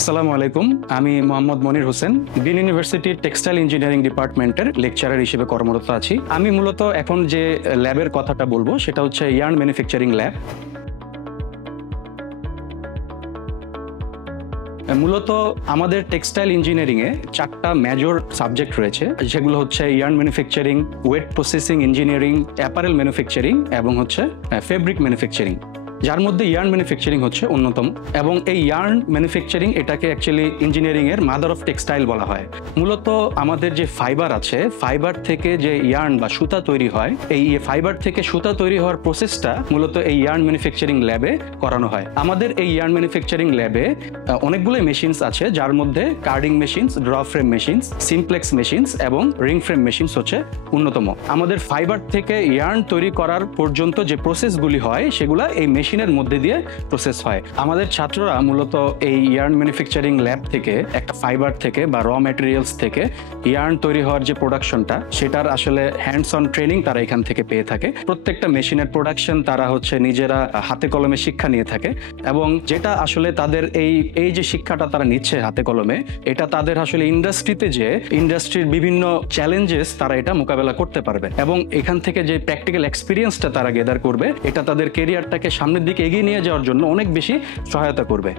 আসসালামু আলাইকুম। আমি মোহাম্মদ মনির হোসেন, গ্রিন ইউনিভার্সিটির টেক্সটাইল ইঞ্জিনিয়ারিং ডিপার্টমেন্টের লেকচারার হিসেবে কর্মরত আছি। আমি মূলত এখন যে ল্যাবের কথাটা বলবো সেটা হচ্ছে ইয়ার্ন ম্যানুফ্যাকচারিং ল্যাব। মূলত আমাদের টেক্সটাইল ইঞ্জিনিয়ারিংয়ে 4টা মেজর সাবজেক্ট রয়েছে, সেগুলো হচ্ছে yarn manufacturing, wait processing engineering, apparel manufacturing এবং হচ্ছে ফেব্রিক ম্যানুফ্যাকচারিং, যার মধ্যে ইয়ার্ন ম্যানুফ্যাকচারিং হচ্ছে অন্যতম। এবং এই ইয়ার্ন ম্যানুফ্যাকচারিং এটাকে অ্যাকচুয়ালি ইঞ্জিনিয়ারিং এর মাদার অফ টেক্সটাইল বলা হয়। মূলত আমাদের যে ফাইবার আছে, ফাইবার থেকে যে ইয়ার্ন বা সুতা তৈরি হয়, এই ফাইবার থেকে সুতা তৈরি হওয়ার প্রসেসটা মূলত এই ইয়ার্ন ম্যানুফ্যাকচারিং ল্যাবে করানো হয়। আমাদের এই ইয়ার্ন ম্যানুফ্যাকচারিং ল্যাবে অনেকগুলো মেশিনস আছে, যার মধ্যে carding machines, draw frame machines, simplex machines এবং রিং ফ্রেম মেশিনস হচ্ছে অন্যতম। আমাদের ফাইবার থেকে ইয়ার্ন তৈরি করার পর্যন্ত যে প্রসেসগুলি হয় সেগুলা এই মেশিনের মধ্যে দিয়ে প্রসেস হয়। আমাদের ছাত্ররা মূলত এই ইয়ার্ন ম্যানুফ্যাকচারিং ল্যাব থেকে একটা ফাইবার থেকে বা র ম্যাটেরিয়ালস থেকে ইয়ার্ন তৈরি হওয়ার যে প্রোডাকশনটা, সেটার আসলে হ্যান্ডস অন ট্রেনিং তারা এখান থেকে পেয়ে থাকে। প্রত্যেকটা মেশিনের প্রোডাকশন তারা হচ্ছে নিজেরা হাতে কলমে শিক্ষা নিয়ে থাকে, এবং যেটা আসলে তাদের এই যে শিক্ষাটা তারা নিচ্ছে হাতে কলমে, এটা তাদের আসলে ইন্ডাস্ট্রিতে যে ইন্ডাস্ট্রির বিভিন্ন চ্যালেঞ্জেস তারা এটা মোকাবেলা করতে পারবে, এবং এখান থেকে যে প্র্যাকটিক্যাল এক্সপিরিয়েন্সটা তারা গেদার করবে, এটা তাদের কেরিয়ারটাকে সামনের দিকে এগিয়ে নিয়ে যাওয়ার জন্য অনেক বেশি সহায়তা করবে।